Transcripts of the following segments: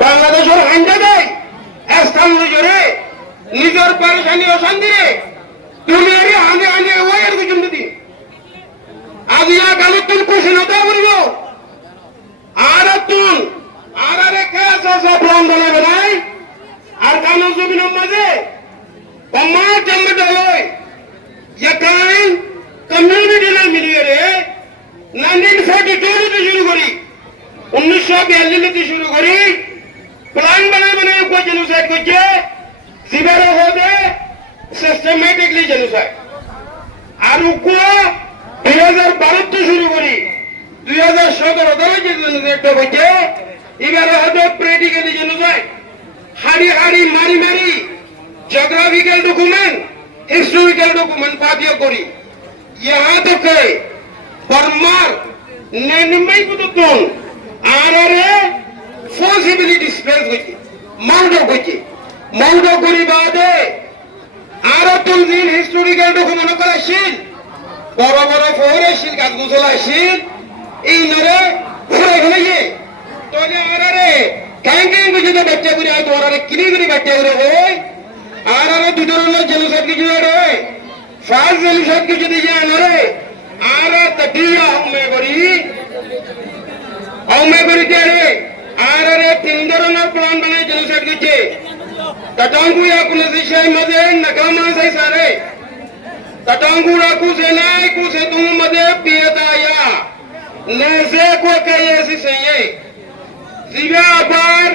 বাংলাদেশের হান্ডা দেয় স্থান জোরে নিজের পরেশানি অশান্তি রে তুমি এর আগে আগে ওয়ের কিছু দিদি আজিয়া গালুতুন কুশিনতা করিব আর তুন আর আরে কেস আছে প্ল্যান বানাবে নাই আর কানো জমিনের মাঝে কম্মা জন্মে দলই ইয়াকাইন কমিউনিটি না মিলিয়ে রে 1942 থেকে শুরু করি 1942 থেকে শুরু করি প্ল্যান বানাবে কো জেনোসাইড করছে সিবারে হবে সিস্টেমেটিকলি জেনোসাইড আর উকো 2012 থেকে শুরু করি 2017 থেকে জেনোসাইড করছে এবারে হবে প্র্যাকটিক্যালি জেনোসাইড হাড়ি হাড়ি মারি মারি জিওগ্রাফিক্যাল ডকুমেন্ট हिस्टोरिकल डॉक्यूमेंट पादियो करी यहाँ तक के बर्मार नेनिमई को तो तुम आरारे पॉसिबिलिटी स्पेस होती माउंटो करी बादे आरा तुम जिन हिस्टोरिकल डॉक्यूमेंट करा शील बड़ा बड़ा फोरे शील का गुसला शील इन नरे पूरे होने ये तो ये आरारे कहीं मुझे तो बच्चे बुरी आये तो आरारे किनी बच्चे बुरे होए आरारे दुदुरलो जेलुसाइड की जुड़े रे फाज जेलुसाइड की जुड़ी जाए रे आरा तटिया औमे करी क्या रे आरारे तिंदरनो प्लान बने जेलुसाइड की चे तटांगु या कुलसी शे मजे नकामा से सारे तटांगु राकु से नाई कु से तुम मजे पियताया नेसे को कहे ऐसी सही जिगा बार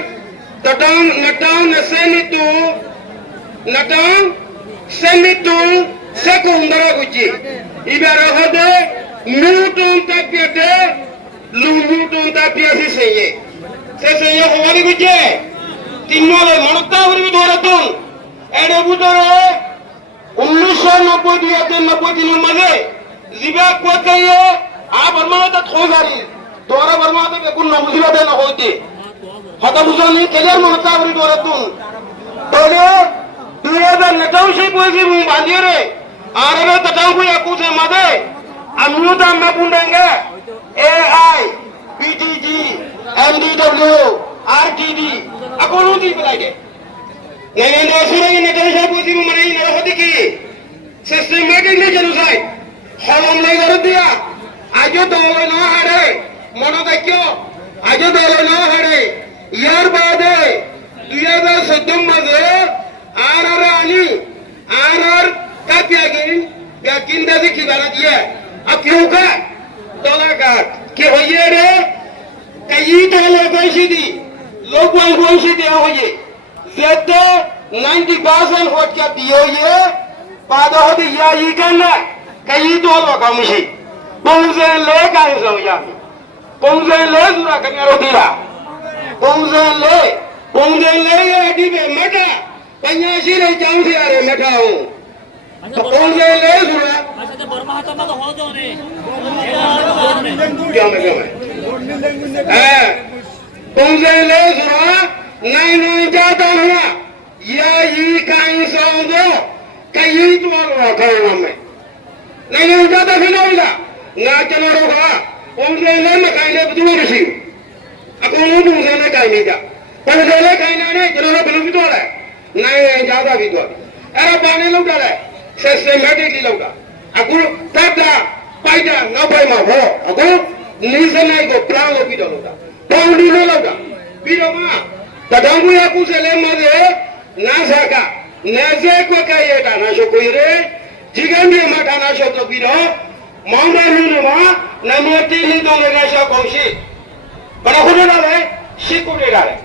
तटांग नटांग नसेनी तू नटांग सेमितु सेकुंडरा गुची इबारा हदे न्यूटन तापियते न्यूटन तापियसी से हवाली गुची तीनों ले मनता वरी दोरतुन एडे बुतरे 1990 दिन मजे जिबा को कहिए आ बर्मा त खोजारी दोरा बर्मा त कुन नमुजिला दे न होती हता बुझानी क्लियर मनता वरी दोरतुन तोले 2009 से बोली बांधियो रे आरे तटांगु या कुछ मदे अम्यूता में बुंडेंगे एआई पीटीजी एमडीडब्ल्यू आरटीडी अकोनु दी बुलाएंगे नहीं सुरेंगे नहीं से बोली मने न होती की सिस्टमैटिकली जेनोसाइड हलम ले कर दिया आजो दौले न हारे मनो देखियो आजो दौले न हारे यार बादे 2017 मजे आर का क्या से खिलाना दिया अब क्यों का डॉलर का क्या होइए रे कई तो लोग दी दिया होइए ज़्यादा 90% वोट क्या दियो ये पादो हो दिया ये करना कई तो लोग मुझे पंजे ले का समझा पंजे ले सुना करने रोटीला पंजे ले ये डिबे मटा पंजाशी रे जाऊं से आ रहे बैठा हूँ तो कौन से ले सुना अच्छा तो बर्मा हाथा में तो हो जो रे क्या मैं कौन से ले सुना नहीं जाता हुआ या ये कहीं समझो कहीं तो आलवा करना मैं नहीं जाता फिर नहीं ला ना चलो रोगा कौन से ले मैं कहीं ले बदलू रही अकोन कौन से ले कहीं नहीं जा कौन से ले कहीं ना नहीं चलो बदलू भी तो है नहीं ज्यादा भी तो अरे पानी लोग डाले सिस्टमैटिकली लोग अकुल तबदा पाइदा न पाइमा हो अकुल निसनाई को प्लान लो भी डालोगा पाउंडी लो लोगा बीरोमा तडांगु या कुछ ले मजे ना साका नजे को कहिए ता ना शो कोई रे जिगन भी माटा ना शो तो बीरो माउंडा नु मा नमोती ली दो लगा शो कोशी बड़ा खुदे डाले शिकु दे डाले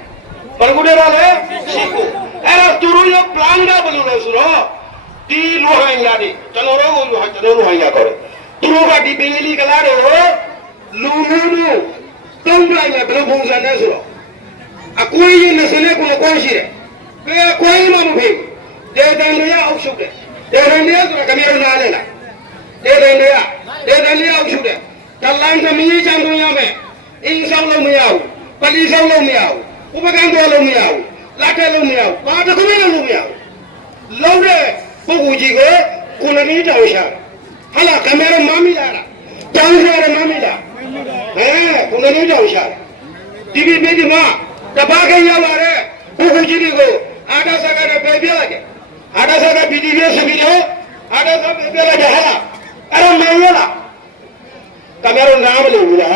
बड़गुडे डाले शिकु एरा तुरु यो प्लान दा बलुले सुरो ती रोहिंग्या दी चलो रोहिंग्या करे तुरु का दी बेंगली कला रे लुमुनु तंगलाई में बलो भूंसा ने सुरो a कोई ये नसने को कोशी रे के कोई मामू भी दे दंडिया औषुदे दे दंडिया तो कमीरो ना लेना दे दंडिया औषुदे तलांग का मी चांदुया में इन सब लोग में आओ पली सब लोग में आओ उपकांड लोग में आओ लाटे लोग में आओ बात को में लोग में आओ लोग रे बुजी को कुननी जाऊशा हला कमेरो मामी ला जाऊशा रे मामी ला कुननी जाऊशा टीवी में दी मां Tabaka Yaware, Bukujirigo, Adasaka Babyake, Adasaka Bidio Sabino, Adasaka Bela, Aram Mayala, Cameron Namula,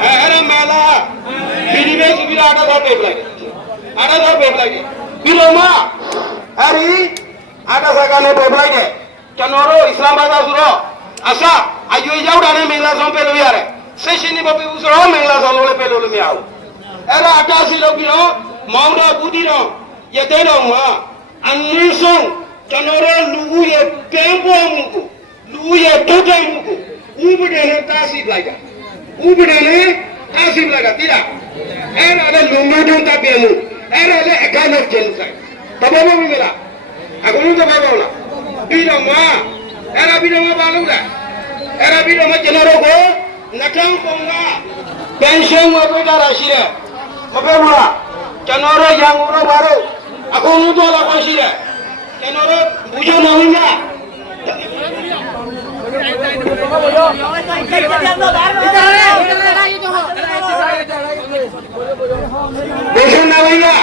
Aram Mala, Bidio Sabina, Adasaka Bablake, Biloma, Ari, Adasaka Bablake, Canoro, Islamabad Zuro, Asa, Ayu Yawdana Mila Zompeluare, Seshini Babu Zoro Mila Zole Pelumiao. Era atasi lobiro, maura budiro, yedero ma, anison, canora luye tempo amuku, luye tote amuku, ubudene tasi blaga, tira. Era de lumudun tapiamu, era de ekanof genocide. Tababa mila, aku muda babaula. Biro ma, era biro ma balula, era biro ma canoro go, nakam konga, pension wa peta rashire. Mabemula, canoro yang uro baru, aku muda la konsire, canoro bujo naminga. Bujo naminga,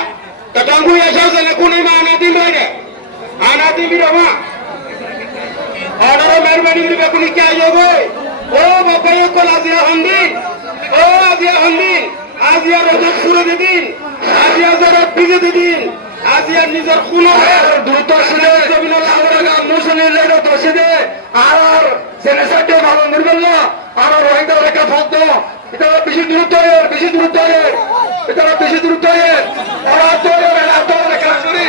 katanggu ya sasa na kuni ma anati mbele, anati bidama. Adara mermani mbele kuni kya yogo? Oh bapak ko lazia handin, oh lazia handin. Asia rojak surat din, Asia zarat bige din, Asia nizar khuna dutar sude zabina lawraga musani leda toside arar senesate bhalo nirballa arar rohida reka photto itara bishi durutto itara bishi durutto ara to ela to reka suri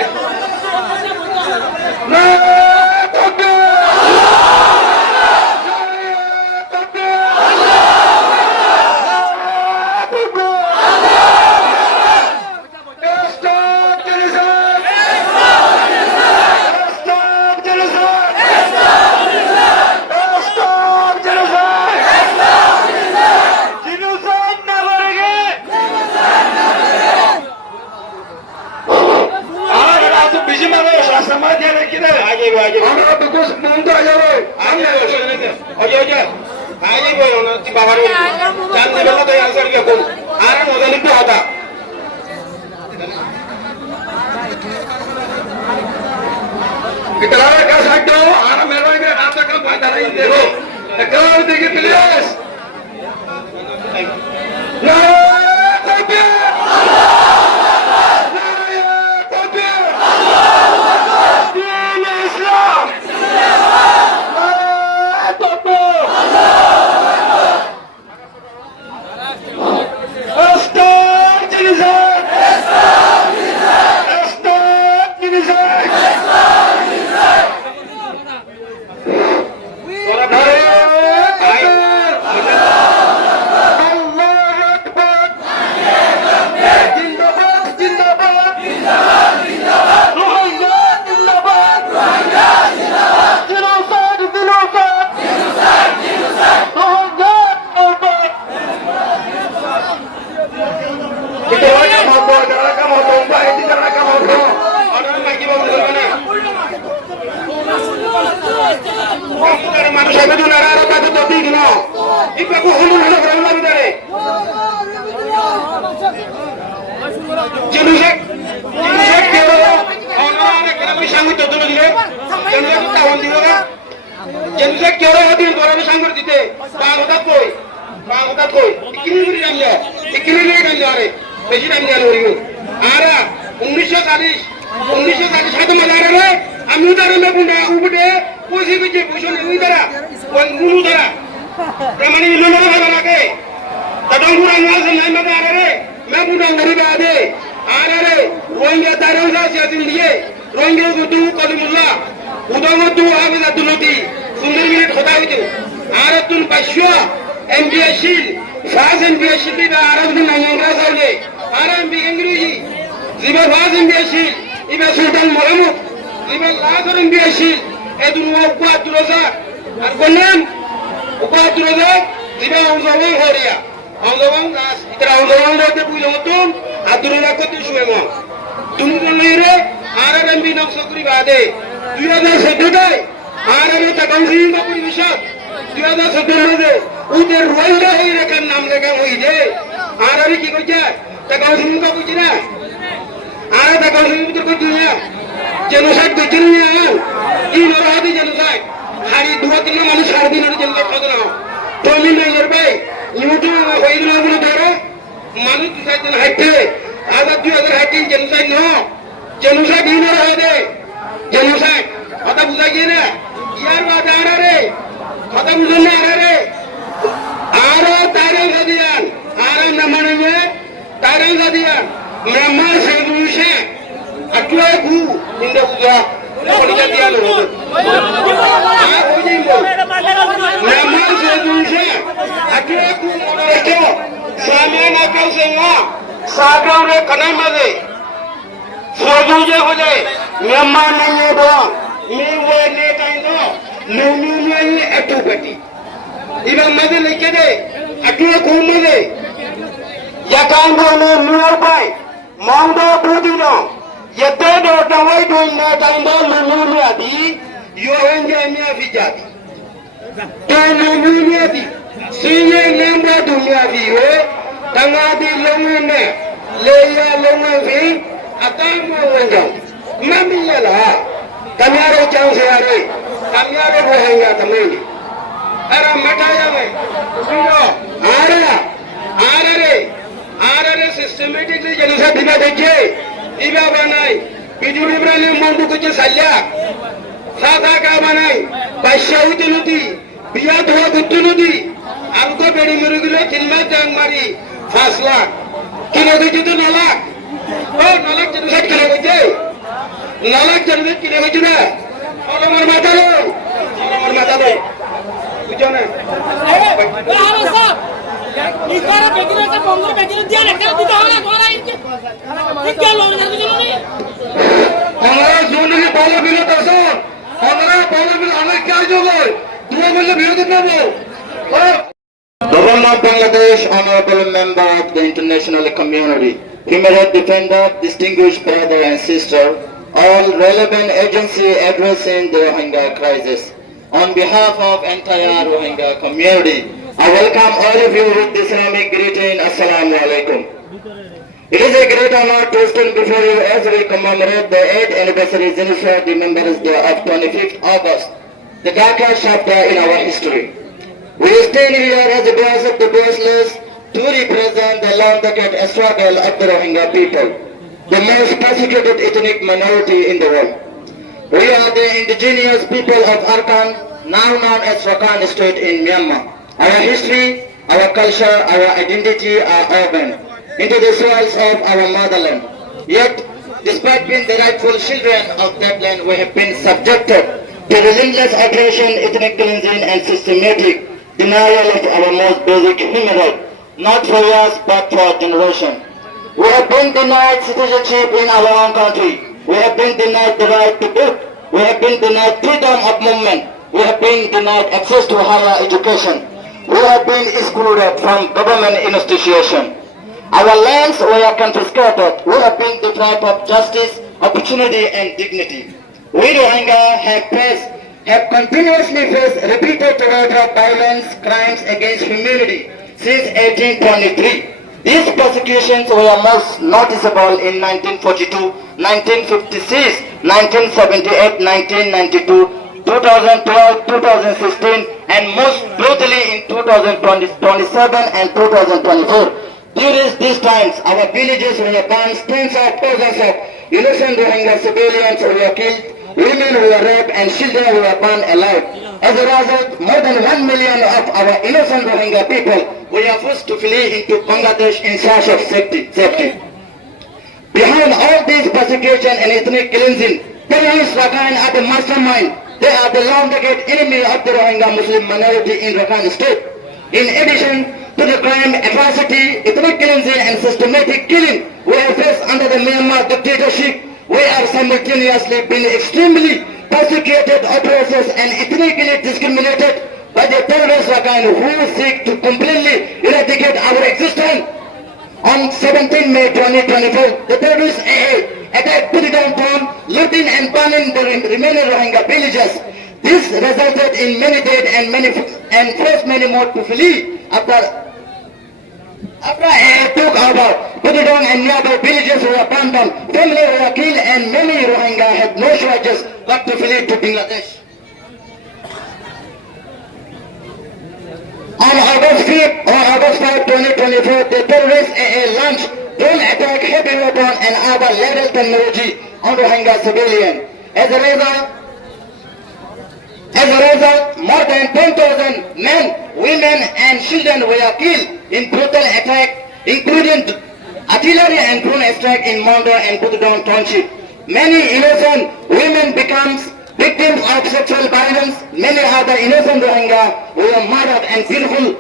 na toke Takau sini kau kucina. Ada takau sini betul kucina. Genocide kucina ni. Ini orang hati genocide. Hari 2-3 manusia hari ini genocide kau tu nak. Tomi mengar bay. YouTube kau ini nak buat apa? Manusia tu sahaja nak hati. Ada tu agar hati genocide no. Genocide ini orang hati. Genocide. Kata bukan gini. Yar baca ada re. Kata bukan ada re. Ada tarang sadian. Ada nama ni. Tarang sadian. Memang sedusia. Aku aku indah juga. Kau lihat dia lu. Aku ni mu. Memang sedusia. Aku itu. Sama nak kau semua. Sahaja orang kenal made. Sedusia ho jaye. Memang ni doang. Mewa ni kain do. Nunu ni etu beti. Iba made leke de. Aku made. Ya kain do ni luar bay. Maudo budi do. Yete do tawai do ni kain do nunu ni adi. Yo enja ni afijadi. Do nunu ni adi. Sinye lembra dunia vi ho. Tangadi longu ne. Leya longu vi. Atam mo enjam. Mami yala. Kamiaro jauh sehari, kamiaro rohingya temen. Era mataya me, suno, ada re systematically genocide diba deje, diba banai, biduri berani mundu kuci salya, sasa ka banai, pasyahu tunudi, biya dua kutunudi, amko beri murugile kilmat jang mari, fasla, kilo kuci tu nolak, oh nolak genocide kilo kuci. Nalak jangan kita berjuang. Orang mata lo. Ujana. Halo sah. Istiara begini kan bongkar begini dia nak kalau tidak orang ini. Tiga loh yang begini. हमारा zone में बोला बिना दसो हमारा बोला बिना हमें क्या जोगे दो मतलब विरोध ना वो Government of Bangladesh, honorable member of the international community, human defender, distinguished brother and sister, all relevant agency addressing the Rohingya crisis. On behalf of entire Rohingya community, I welcome all of you with the Islamic greeting, Assalamu alaikum. It is a great honor to stand before you as we commemorate the 8th anniversary Genocide Remembrance Day of 25th August, the darkest chapter in our history. We stand here as the voice of the voiceless to represent the long-decade struggle of the Rohingya people, the most persecuted ethnic minority in the world. We are the indigenous people of Arakan, now known as Rakhine State in Myanmar. Our history, our culture, our identity are woven into the soils of our motherland. Yet, despite being the rightful children of that land, we have been subjected to relentless aggression, ethnic cleansing, and systematic denial of our most basic human right, not for years but for generations. We have been denied citizenship in our own country. We have been denied the right to vote. We have been denied freedom of movement. We have been denied access to higher education. We have been excluded from government institutions. Our lands were confiscated. We have been deprived of justice, opportunity and dignity. We Rohingya have continuously faced repeated terror, violence, crimes against humanity since 1823. These persecutions were most noticeable in 1942, 1956, 1978, 1992, 2012, 2016, and most brutally in 2027 and 2024. During these times, our villages were burned, tens of thousands of innocent Rohingya civilians were killed, women were raped, and children were burned alive. As a result, more than 1 million of our innocent Rohingya people were forced to flee into Bangladesh in search of safety. Behind all this persecution and ethnic cleansing, terrorists Rakhine are the mastermind. They are the long-decade enemy of the Rohingya Muslim minority in Rakhine State. In addition to the crime, atrocity, ethnic cleansing, and systematic killing we have faced under the Myanmar dictatorship, we are simultaneously being extremely persecuted, oppressed, and ethnically discriminated by the terrorists Rakhine who seek to completely eradicate our existence. On 17 May 2024, the terrorists attacked Pudidong town, looting and burning the remaining Rohingya villages. This resulted in many dead and forced many more to flee after After it took over, Putudong and nearby villages were abandoned, families were killed, and many Rohingya had no choices but to flee to Bangladesh. On August 5, 2024, the terrorists launched drone attack, heavy weapon, and other lethal technology on Rohingya civilians. As a result, more than 10,000 men, women, and children were killed in brutal attack, including artillery and drone strike in Mondo and Putudong Township. Many innocent women became victims of sexual violence. Many other innocent Rohingya were murdered, and beautiful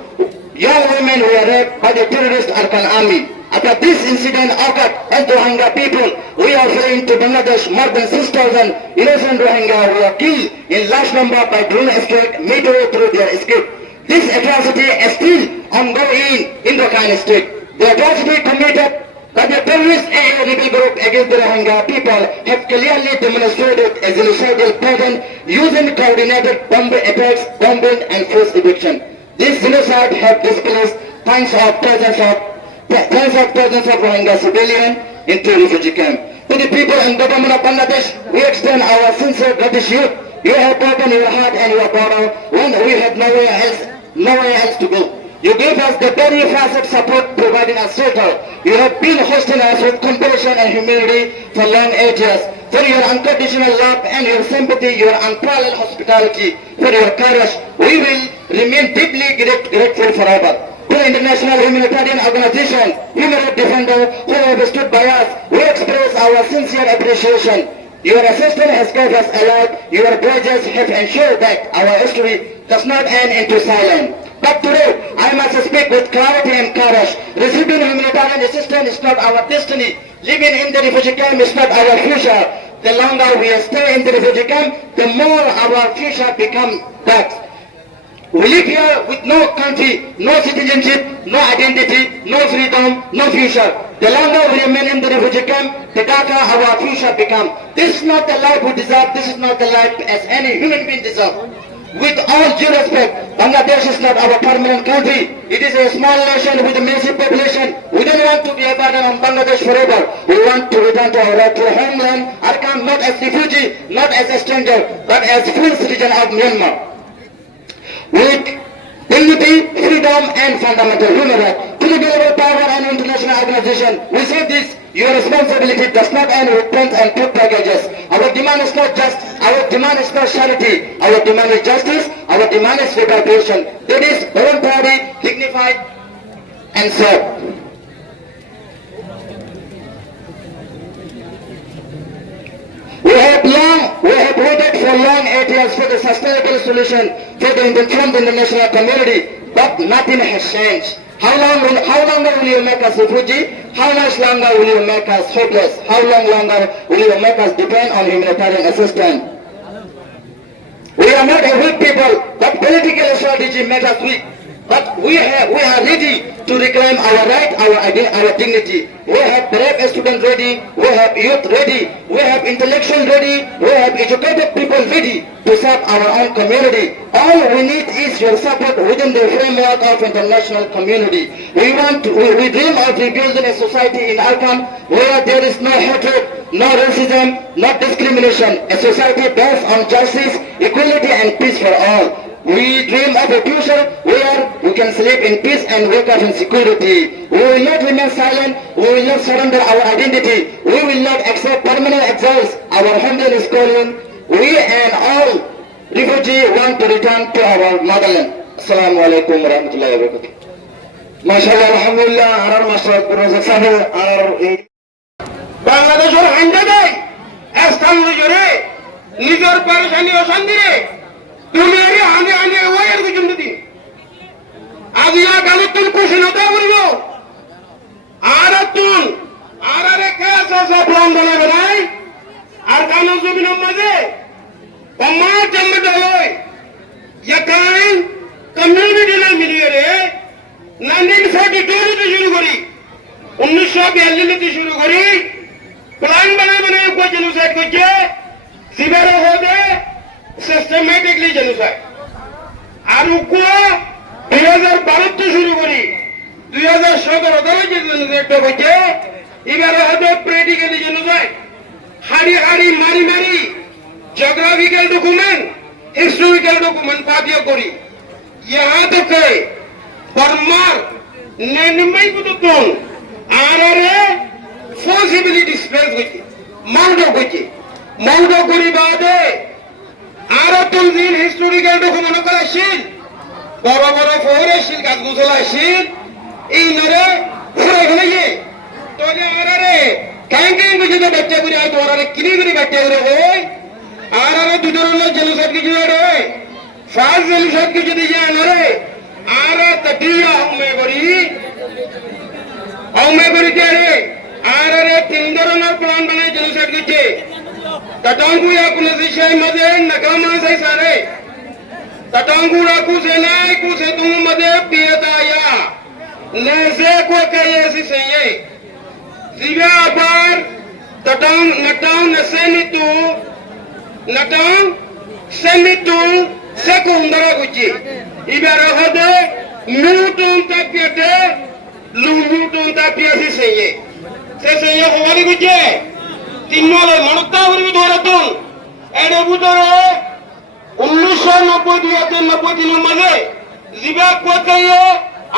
young women were raped by the terrorist Arkan army. After this incident occurred, as Rohingya people, we are fleeing to Bangladesh. More than 6,000 innocent Rohingya were killed in large number by drone strike midway through their escape. This atrocity is still ongoing in Rakhine State. The atrocity committed by the terrorist rebel group against the Rohingya people have clearly demonstrated a genocidal pattern using coordinated bomb attacks, bombing, and forced eviction. This genocide have displaced tens of thousands of Rohingya civilians into refugee camp. To the people and government of Bangladesh, we extend our sincere gratitude. You have broken your heart and your border when we had nowhere else to go. You gave us the very facet support, providing us shelter. You have been hosting us with compassion and humility for long ages. For your unconditional love and your sympathy, your unparalleled hospitality, for your courage, we will remain deeply grateful forever. To the international humanitarian organization, Human Rights Defender, who have stood by us, we express our sincere appreciation. Your assistance has kept us alive. Your bridges have ensured that our history does not end into silence. But today, I must speak with clarity and courage. Receiving humanitarian assistance is not our destiny. Living in the refugee camp is not our future. The longer we stay in the refugee camp, the more our future becomes dark. We live here with no country, no citizenship, no identity, no freedom, no future. The longer we remain in the refugee camp, the darker our future becomes. This is not the life we deserve. This is not the life as any human being deserves. With all due respect, Bangladesh is not our permanent country. It is a small nation with a massive population. We don't want to be a burden on Bangladesh forever. We want to return to our rightful homeland, Arkham, not as refugee, not as a stranger, but as full citizen of Myanmar. With dignity, freedom, and fundamental human rights. To the global power and international organization, we say this: your responsibility does not end with pens and food packages. Our demand is not charity. Our demand is justice. Our demand is repatriation. That is voluntary, dignified, and safe. We have waited for long 8 years for the sustainable solution from the international community, but nothing has changed. How longer will you make us refugee? How much longer will you make us hopeless? How long longer will you make us depend on humanitarian assistance? We are not a weak people, but political strategy makes us weak. But we are ready to reclaim our right, our dignity. We have brave students ready, we have youth ready, we have intellectuals ready, we have educated people ready to serve our own community. All we need is your support within the framework of international community. We dream of rebuilding a society in Arkham where there is no hatred, no racism, no discrimination. A society based on justice, equality, and peace for all. We dream of a future where we can sleep in peace and wake up in security. We will not remain silent. We will not surrender our identity. We will not accept permanent exiles. Our homeland is calling. We and all refugees want to return to our motherland. Assalamu alaikum wa rahmatullahi wa barakatuh. MashaAllah, alhamdulillah, our master Professor Sahib, our Bangladeshor Hanjade, Astam Jure, Nizor Parashani Osandire. तुम्हें आने आने wire को जुम्मन दी आज यहाँ गलत तुम कुछ न था बोलियो आरे कैसा सा प्लान बनाए आरकानों से भी न मजे पम्मा जम्मे डलोय यकाइन कम्युनिटी ना मिली रे 1942 से शुरू करी 1942 से शुरू करी प्लान बनाए को जेनोसाइड को जे सिबेरो हो दे systematically genocide. আর উগ্র 2012 শুরু করি 2017 যে জেনোসাইডটা হয়েছে এবারে হয়তো প্র্যাকটিক্যালি জেনোসাইড হাড়ি হাড়ি মারি মারি geographical document historical document Padia करी यहाँ तक है बर्मार नेनमई को तो कौन आरे पॉसिबिलिटी स्पेस होती माउंटो करी बादे आरे तुम दिन हिस्टोरिकल डॉक्यूमेंट करा शील बड़ा बड़ा फोरे शील का गुसला शील इन नरे पूरे घने तो ये आरे कहीं मुझे तो बच्चे बुरी आए तो आरे किन्हीं बुरी बच्चे बुरे हो आरे दुदरों जेनोसाइड की जुड़े रहे फास्ट जेनोसाइड की जुड़ी जाए नरे आरे तटिया हमें बड़ी तेरे आरे तिंदरों प्लान बने जेनोसाइड की चे तटांगु या कुलसिशे मजे नकामा से सारे तटांगु राकु से नाई कुसे तुम मजे पियता या नैसे को कहे ऐसी सही दिव्या बार तटांग नटांग सेनितु सेकुंडरा गुची इबारा हदे न्यूटन तापियते न्यूटन तापियसी सही से सही हवाली गुची तीनों मनुक्ता हुई दोरतुन एडे बुतरे 1990 दिया 90 दिनों मजे जिबा को कहिए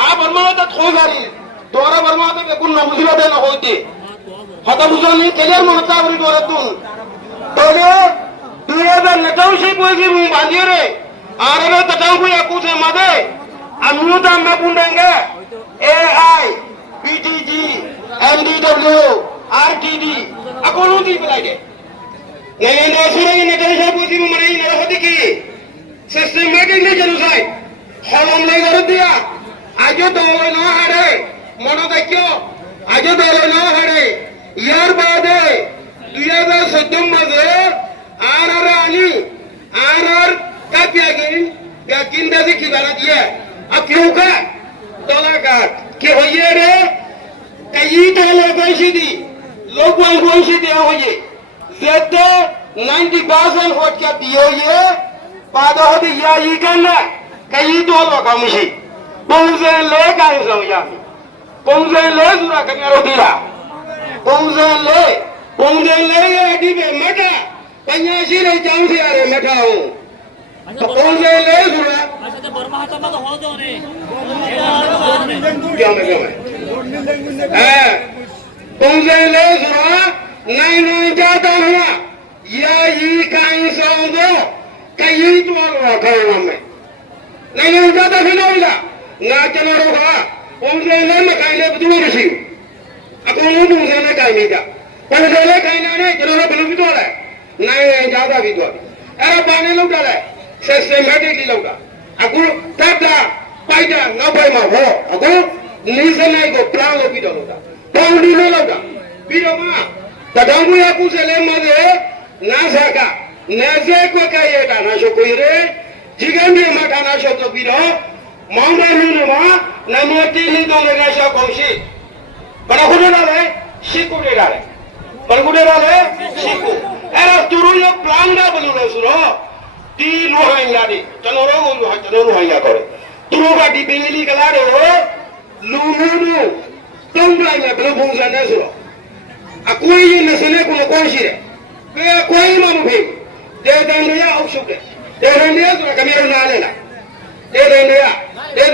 आप बर्मा तो खोजारी दोरा बर्मा तो बेकुन नमुजिला देना होती हता बुझानी केजर मनुक्ता हुई दोरतुन तोले दुनिया में नटाउशी बोगी मुंह बांधियो रे आरे तटांगु या कुछ मजे अम्यूता में बुंडेंगे AI BTG MDW RTD अकोनों दी बुलाएंगे नहीं नौसुरा ये नटाउशी बोगी मुंह मनाई नहीं होती की सिस्टमैटिकली जेनोसाइड हॉलम ले कर दिया आजो दोलो ना हरे मनो देखियो आजो दोलो ना हरे यार बादे 2017 मजे आर क्या किंदा की गलत है अब क्यों का तोला का कि होइए रे कई तो लोग ऐसी दी लोग ऐसी दिया होइए ज़्यादा 90% वोट क्या दिए होइए पादो होती या ये करना कई तो लोग कमुशी पंजे ले कहीं समझा पंजे ले सुरा करने रोटीला पंजे ले ये अड़ी में मटा पंजाशी ले जाऊं से आ रहे मटा हूँ तो कौन ले सुना अच्छा तो बर्मा हाथा में तो हो जो ने क्या मैं हाँ कौन ले सुना नहीं जाता हुआ या ये कहीं समझो कहीं तो आलवा करो में नहीं जाता फिर ना चलो रोगा कौन ले मैं कहीं ले बुद्धू रसी अकोन तुम से ले कहीं नहीं जा कौन ले कहीं ना नहीं चलो बनो भी तो है नहीं ज्यादा भी तो अरे पानी लोग डाला सिस्टमैटिकली लोगा अगु टाटा पाइटा ना पाई मा हो अगु नीचे को प्लान लो भी डालोगा पाउंडी लो लोगा भी लो मा तदांगु या कुछ ले मजे ना साका नजे को कहे डाना शो कोई रे जिगन भी मा डाना शो तो भी लो माउंडा नु मा नमोती नी दो लगा शो कोशी बड़ा खुदे डाले शिकु दे डाले बलगुडे डाले शिकु एरा तुरु यो प्लान दा बलु रे सुरो ती लोहाइया दी चनोरो को लोहाइया करे तुरु का दी बेंगली कला रे लुमुनु तंगला में बलो भूसा ने सुरो a कोई ये नसने को कौन सी रे कोई मामू भी दे दंडिया औषुदे दे दंडिया सुरो कमीरो ना लेना दे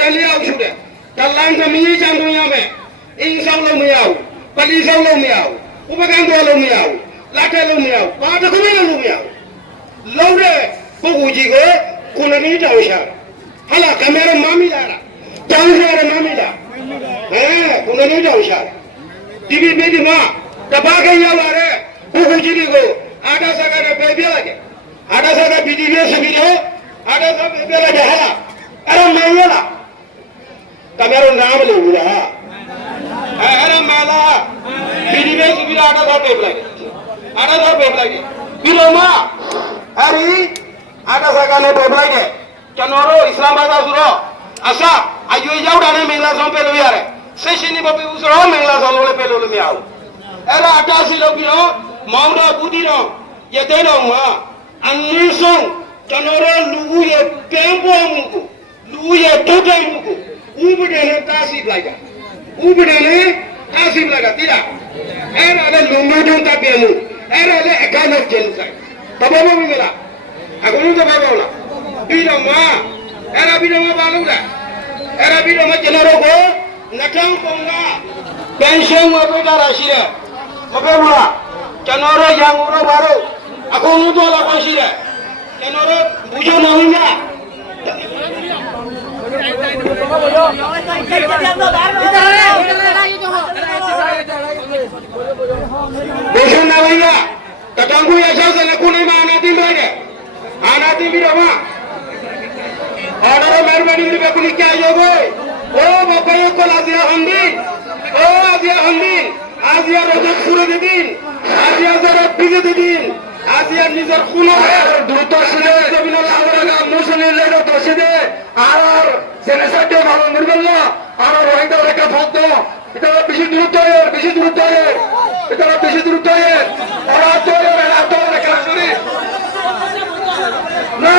दंडिया औषुदे तल्लां कमी चांदुया में इन सब लोग में आओ पली सब लोग में आओ उपकांड लोग में आओ लाटे लोग में आओ बात को में लोग में आओ लौरे बुजी को कुलनी जाऊशा हला कमेरो मामी लारा जाऊशा रे मामी ला कुलनी जाऊशा टीवी बेदी मां दबा के यावा रे बुजी को आटा सगा रे बेबी लगे आटा सगा बीजी में सभी जो आटा सगा बेबी लगे हला अरे मांगला कमेरो नाम ले बुला अरे माला बीजी में सभी आटा सगा बेबी लगे बिलो मां अरे आटा सगा ने बेबी लगे चनोरो इस्लामाबाद सुरो असा आयो जाऊ डाने मेला सो पे लो यार सेशनी बपे उसरो मेला सो लोले पे लोले में आओ एरा 88 लोग बिलो माउंडा बुदी रो ये दे रो मा अन्नीसो चनोरो लुगु ये पेंपो मुकु लुगु ये टोटे मुकु उबडे ने तासी लागा ubudane asim laga tira era le lungu don tabiemu era le ekana genocide bababo mingela agonu to babola bida ma era bida ma balula era bida ma jenaro go nakam ponga pension wa beda rashira bababula janoro yanguro baro agonu to la konshira janoro bujo na hunga Beson na bhaiya, katangu ya sasa na kuni ma anatim bhaiya, anatim bhi rama. Order मेहरबानी मेरी बकुली क्या योगे? ओ बापायों को आजिया हंडीन, ओ आजिया हंडीन, आजिया रोज़ पूरे दिन, आजिया ज़रा busy दिन, आजिया निज़र खुला है, दूतो सुने ज़मीन लावरा का मुसने ले लो तो सीधे आर जेनेसाइड जो भालो मुर्गल्ला आर रोहिंग्या रेखा फांतो इतना बिशी दूरतो है इतना बिशी दूरतो है और आतो रेखा सुनी ना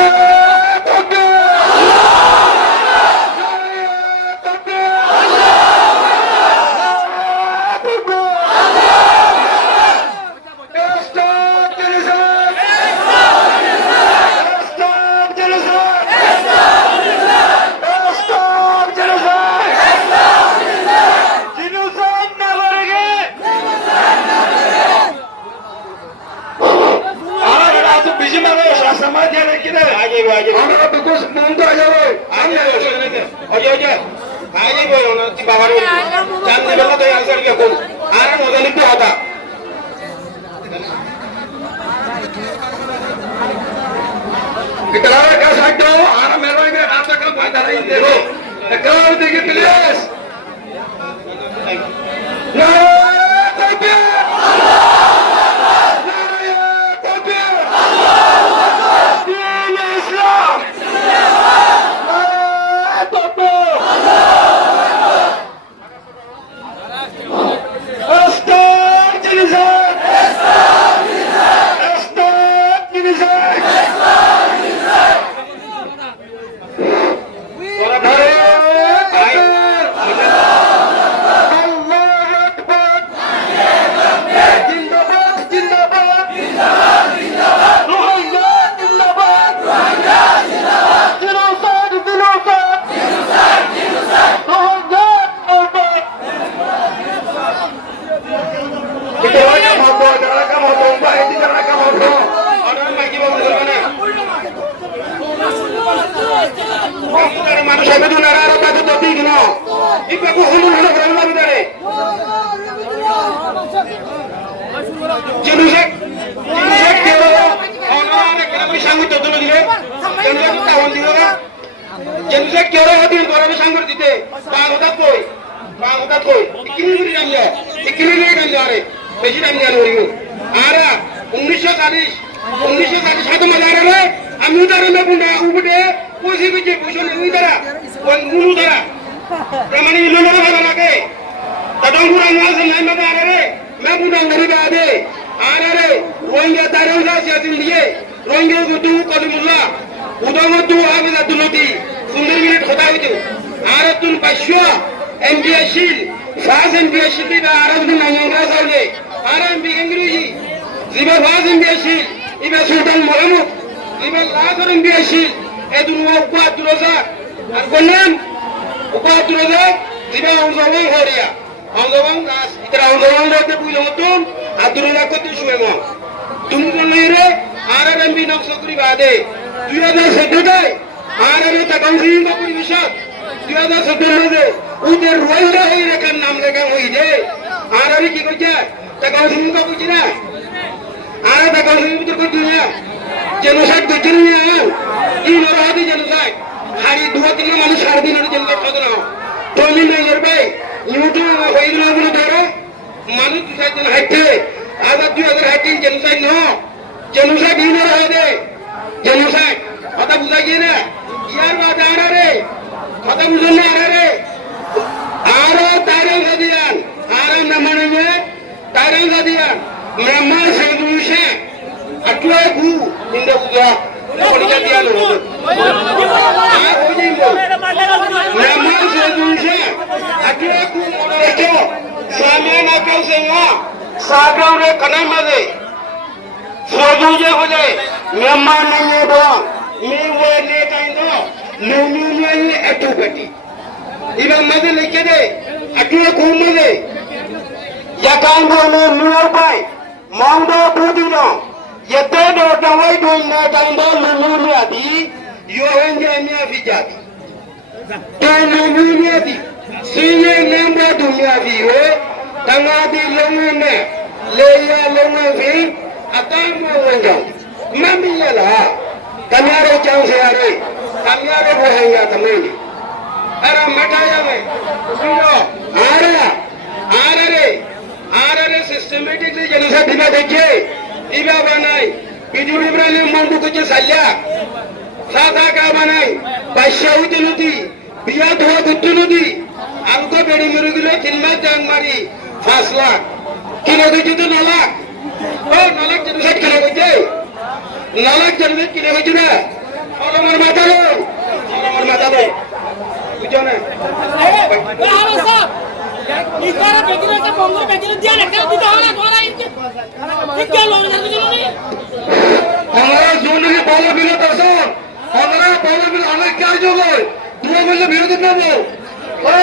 Memang sedunia, aku itu sama nak kau semua, sahaja orang kena mati. Sedunia boleh, memang ni doang, memang ni kain doang, lumia ni itu beti. Iba mati lagi deh, aku kumai deh. Ya kain doang ni luar bay, mangdo budi doang. Ya tado dawai doang ni kain doang lumia di, yo enjamnya fijati. Tana dunia di, sini nambah dunia view, tengah di longene, leya longevi, atau mau menjauh, mami lah, kami ada jauh sehari, kami ada bohongnya teman. Orang mata yang ada systematically jenis apa deje, iba banai, video library mampu kerja saja. साधा का बनाई बादशाही नदी बिया धोआ गुट्टू नदी आलको बेड़ी मुरुगिलो चिन्मा जांग मारी 5 lakh kilo गई तो 9 लाख ओ 9 लाख जन सेट किलो गई 9 लाख जन सेट किलो गई ना और मर माता लो बुझो ना हमारा साहब इस तरह बेगिने का बंगले बेगिने दिया रखा है तो हमारा इनके क्या लोग नहीं हमारा जोन के बोलो बिलो दर्शन हमारा बोलो बिलो हमें क्या जो है 2 महीने विरोध करना वो